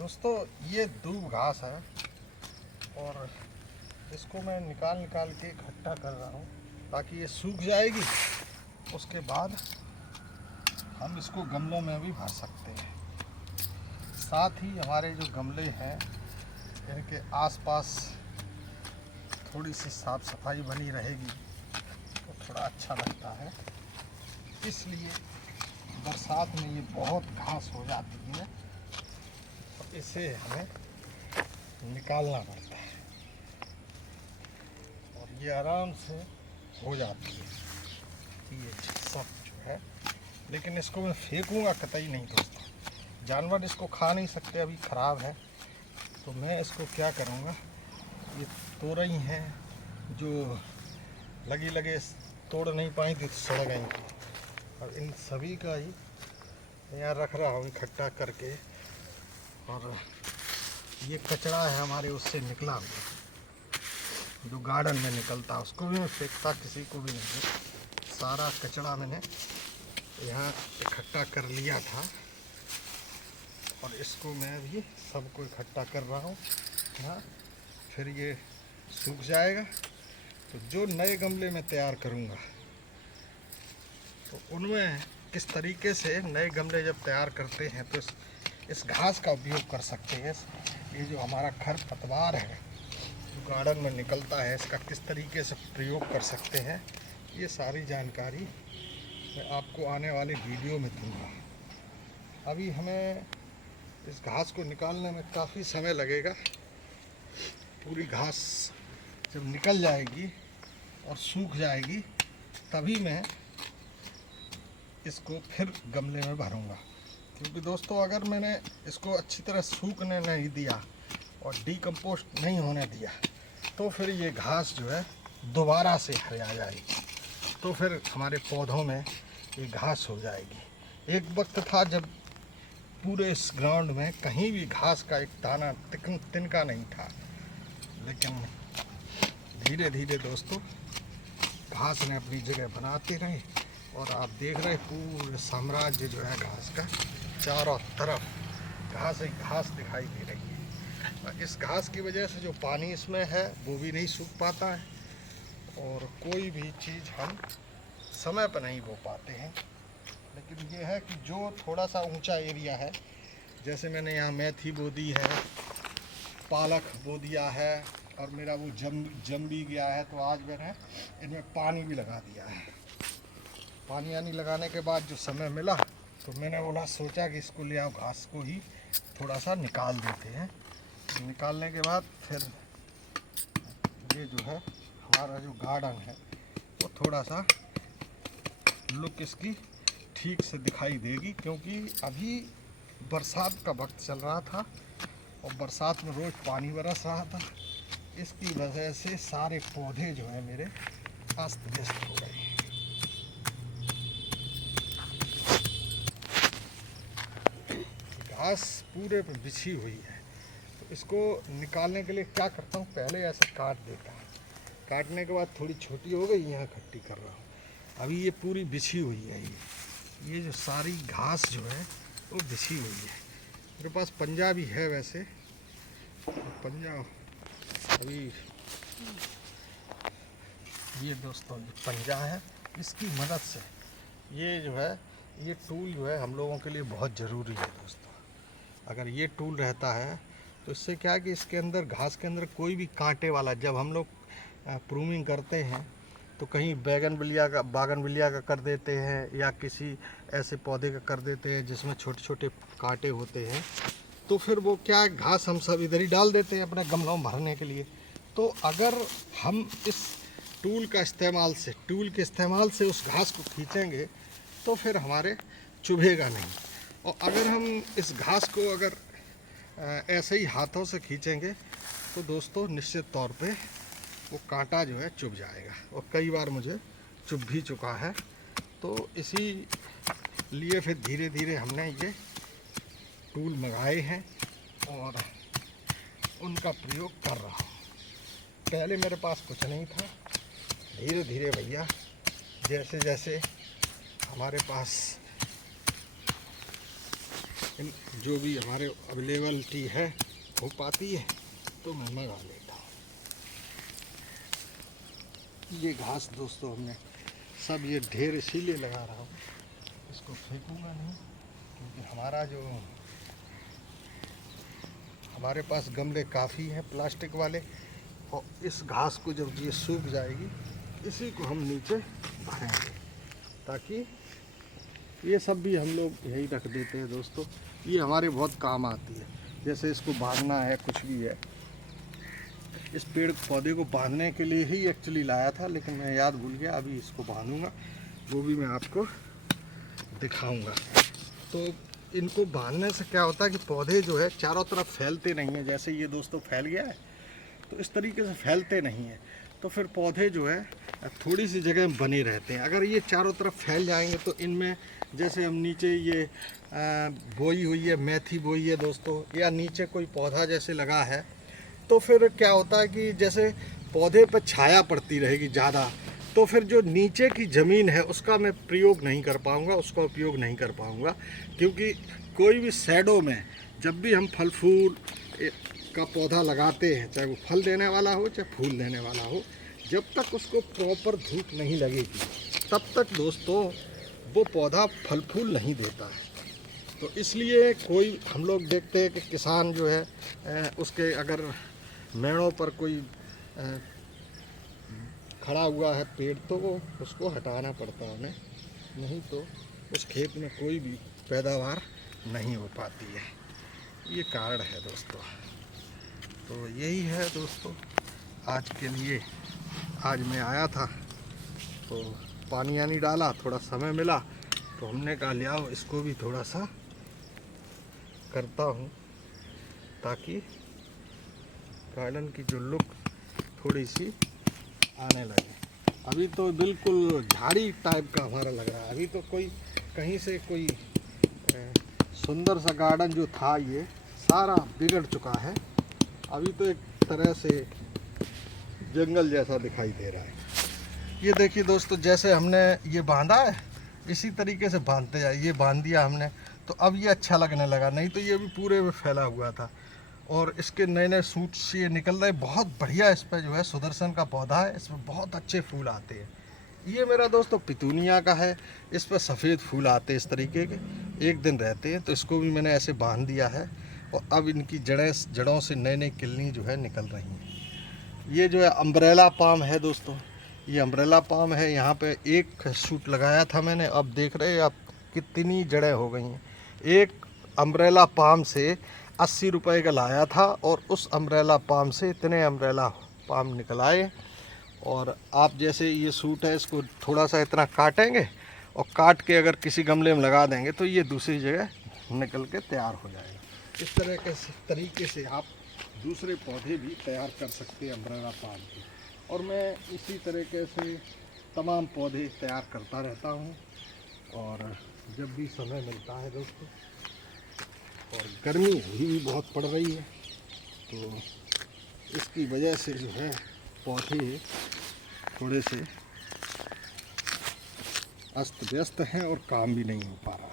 दोस्तों ये दूब घास है और इसको मैं निकाल के इकट्ठा कर रहा हूँ ताकि ये सूख जाएगी। उसके बाद हम इसको गमलों में भी भर सकते हैं। साथ ही हमारे जो गमले हैं इनके आसपास थोड़ी सी साफ सफाई बनी रहेगी तो थोड़ा अच्छा लगता है। इसलिए बरसात में ये बहुत घास हो जाती है और इसे हमें निकालना पड़ता है और ये आराम से हो जाती है ये सब जो है। लेकिन इसको मैं फेंकूंगा कतई नहीं दोस्तों, जानवर इसको खा नहीं सकते, अभी ख़राब है। तो मैं इसको क्या करूँगा, ये तोरई हैं जो लगे तोड़ नहीं पाई थी, सड़ गई थी, और इन सभी का ही यहाँ रख रहा हूँ इकट्ठा करके। और ये कचरा है हमारे उससे निकला हुआ जो गार्डन में निकलता है, उसको भी मैं फेंकता किसी को भी नहीं। सारा कचरा मैंने यहाँ इकट्ठा कर लिया था और इसको मैं भी सबको इकट्ठा कर रहा हूँ यहाँ। फिर ये सूख जाएगा तो जो नए गमले में तैयार करूँगा तो उनमें किस तरीके से नए गमले जब तैयार करते हैं तो इस घास का उपयोग कर सकते हैं। ये जो हमारा खरपतवार है जो गार्डन में निकलता है, इसका किस तरीके से प्रयोग कर सकते हैं, ये सारी जानकारी मैं आपको आने वाले वीडियो में दूंगा। अभी हमें इस घास को निकालने में काफ़ी समय लगेगा। पूरी घास जब निकल जाएगी और सूख जाएगी तभी मैं इसको फिर गमले में भरूंगा। क्योंकि दोस्तों अगर मैंने इसको अच्छी तरह सूखने नहीं दिया और डीकम्पोस्ट नहीं होने दिया तो फिर ये घास जो है दोबारा से हरिया जाएगी, तो फिर हमारे पौधों में ये घास हो जाएगी। एक वक्त था जब पूरे इस ग्राउंड में कहीं भी घास का एक दाना तिनका नहीं था, लेकिन धीरे धीरे दोस्तों घास ने अपनी जगह बनाते रहे और आप देख रहे पूरे साम्राज्य जो है घास का, चारों तरफ घास ही घास दिखाई दे रही है। और इस घास की वजह से जो पानी इसमें है वो भी नहीं सूख पाता है और कोई भी चीज़ हम समय पर नहीं बो पाते हैं। लेकिन ये है कि जो थोड़ा सा ऊंचा एरिया है, जैसे मैंने यहाँ मेथी बो दी है, पालक बो दिया है और मेरा वो जम भी गया है, तो आज मैंने इनमें पानी भी लगा दिया है। पानी आनी लगाने के बाद जो समय मिला तो मैंने बोला सोचा कि इसको ले आओ, घास को ही थोड़ा सा निकाल देते हैं। निकालने के बाद फिर ये जो है हमारा जो गार्डन है वो थोड़ा सा लुक इसकी ठीक से दिखाई देगी। क्योंकि अभी बरसात का वक्त चल रहा था और बरसात में रोज़ पानी बरस रहा था, इसकी वजह से सारे पौधे जो है मेरे अस्त व्यस्त हो गए। घास पूरे पे बिछी हुई है तो इसको निकालने के लिए क्या करता हूँ, पहले ऐसे काट देता हूँ। काटने के बाद थोड़ी छोटी हो गई, यहाँ इकट्ठी कर रहा हूँ। अभी ये पूरी बिछी हुई है, ये जो सारी घास जो है वो बिछी हुई है। मेरे पास पंजा भी है वैसे, पंजा अभी ये दोस्तों ये पंजा है, इसकी मदद से ये जो है ये टूल जो है हम लोगों के लिए बहुत ज़रूरी है दोस्तों। अगर ये टूल रहता है तो इससे क्या है कि इसके अंदर घास के अंदर कोई भी कांटे वाला, जब हम लोग प्रूनिंग करते हैं तो कहीं बागनविलिया का कर देते हैं या किसी ऐसे पौधे का कर देते हैं जिसमें छोटे छोटे कांटे होते हैं, तो फिर वो क्या है घास हम सब इधर ही डाल देते हैं अपने गमलों में भरने के लिए। तो अगर हम इस टूल के इस्तेमाल से उस घास को खींचेंगे तो फिर हमारे चुभेगा नहीं। और अगर हम इस घास को अगर ऐसे ही हाथों से खींचेंगे तो दोस्तों निश्चित तौर पे वो कांटा जो है चुभ जाएगा, और कई बार मुझे चुभ भी चुका है। तो इसी लिए फिर धीरे धीरे हमने ये टूल मंगाए हैं और उनका प्रयोग कर रहा हूँ। पहले मेरे पास कुछ नहीं था, धीरे धीरे भैया जैसे जैसे हमारे पास जो भी हमारे अवेलेबिलिटी है हो पाती है तो मैं मंगा लेता हूँ। ये घास दोस्तों हमने सब ये ढेर इसीलिए लगा रहा हूँ, इसको फेंकूंगा नहीं, क्योंकि हमारे पास गमले काफ़ी हैं प्लास्टिक वाले, और इस घास को जब ये सूख जाएगी इसी को हम नीचे भरेंगे, ताकि ये सब भी हम लोग यही रख देते हैं दोस्तों। ये हमारे बहुत काम आती है, जैसे इसको बांधना है, कुछ भी है। इस पेड़ पौधे को बांधने के लिए ही एक्चुअली लाया था, लेकिन मैं याद भूल गया। अभी इसको बांधूंगा, वो भी मैं आपको दिखाऊंगा। तो इनको बांधने से क्या होता है कि पौधे जो है चारों तरफ फैलते नहीं हैं। जैसे ये दोस्तों फैल गया है, तो इस तरीके से फैलते नहीं हैं, तो फिर पौधे जो है थोड़ी सी जगह में बने रहते हैं। अगर ये चारों तरफ फैल जाएंगे तो इनमें, जैसे हम नीचे ये बोई हुई है, मेथी बोई है दोस्तों, या नीचे कोई पौधा जैसे लगा है, तो फिर क्या होता है कि जैसे पौधे पर छाया पड़ती रहेगी ज़्यादा, तो फिर जो नीचे की ज़मीन है उसका मैं प्रयोग नहीं कर पाऊँगा, उसका उपयोग नहीं कर पाऊँगा। क्योंकि कोई भी शैडो में जब भी हम फल फूल का पौधा लगाते हैं, चाहे वो फल देने वाला हो चाहे फूल देने वाला हो, जब तक उसको प्रॉपर धूप नहीं लगेगी तब तक दोस्तों वो पौधा फल फूल नहीं देता है। तो इसलिए कोई हम लोग देखते हैं कि किसान जो है उसके अगर मेड़ों पर कोई खड़ा हुआ है पेड़, तो वो उसको हटाना पड़ता है हमें, नहीं तो उस खेत में कोई भी पैदावार नहीं हो पाती है। ये कारण है दोस्तों। तो यही है दोस्तों आज के लिए। आज मैं आया था तो पानी आनी डाला, थोड़ा समय मिला तो हमने कहा ले आओ इसको भी थोड़ा सा करता हूँ, ताकि गार्डन की जो लुक थोड़ी सी आने लगे। अभी तो बिल्कुल झाड़ी टाइप का हमारा लग रहा है। अभी तो कोई कहीं से कोई सुंदर सा गार्डन जो था ये सारा बिगड़ चुका है। अभी तो एक तरह से जंगल जैसा दिखाई दे रहा है। ये देखिए दोस्तों, जैसे हमने ये बांधा है इसी तरीके से बांधते जाए। ये बांध दिया हमने तो अब ये अच्छा लगने लगा, नहीं तो ये भी पूरे में फैला हुआ था। और इसके नए नए सूट्स ये निकल रहे, बहुत बढ़िया। इस पर जो है सुदर्शन का पौधा है, इसमें बहुत अच्छे फूल आते हैं। ये मेरा दोस्तों पितूनिया का है, इस पर सफ़ेद फूल आते हैं इस तरीके के, एक दिन रहते हैं। तो इसको भी मैंने ऐसे बांध दिया है, और अब इनकी जड़ों से नई नई किलनी जो है निकल रही हैं। ये जो है अम्ब्रेला पाम है दोस्तों, ये अम्ब्रेला पाम है। यहाँ पे एक सूट लगाया था मैंने, अब देख रहे हैं आप कितनी जड़ें हो गई हैं। एक अम्ब्रेला पाम से 80 रुपए का लाया था, और उस अम्ब्रेला पाम से इतने अम्ब्रेला पाम निकल आए। और आप जैसे ये सूट है, इसको थोड़ा सा इतना काटेंगे और काट के अगर किसी गमले में लगा देंगे तो ये दूसरी जगह निकल के तैयार हो जाएगा। इस तरह के तरीके से आप दूसरे पौधे भी तैयार कर सकते हैं अम्ब्रेला पाम के। और मैं इसी तरीके से तमाम पौधे तैयार करता रहता हूँ, और जब भी समय मिलता है दोस्तों। और गर्मी भी बहुत पड़ रही है, तो इसकी वजह से जो है पौधे थोड़े से अस्त व्यस्त हैं और काम भी नहीं हो पा रहा।